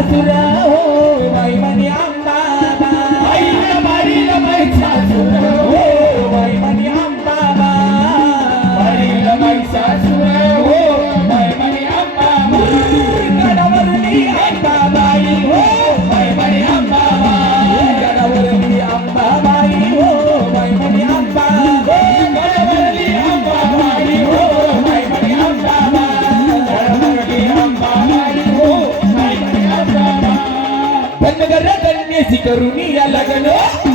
Natural. My म्हणे आंबाबा धनगर कन्येशी करून या लग्न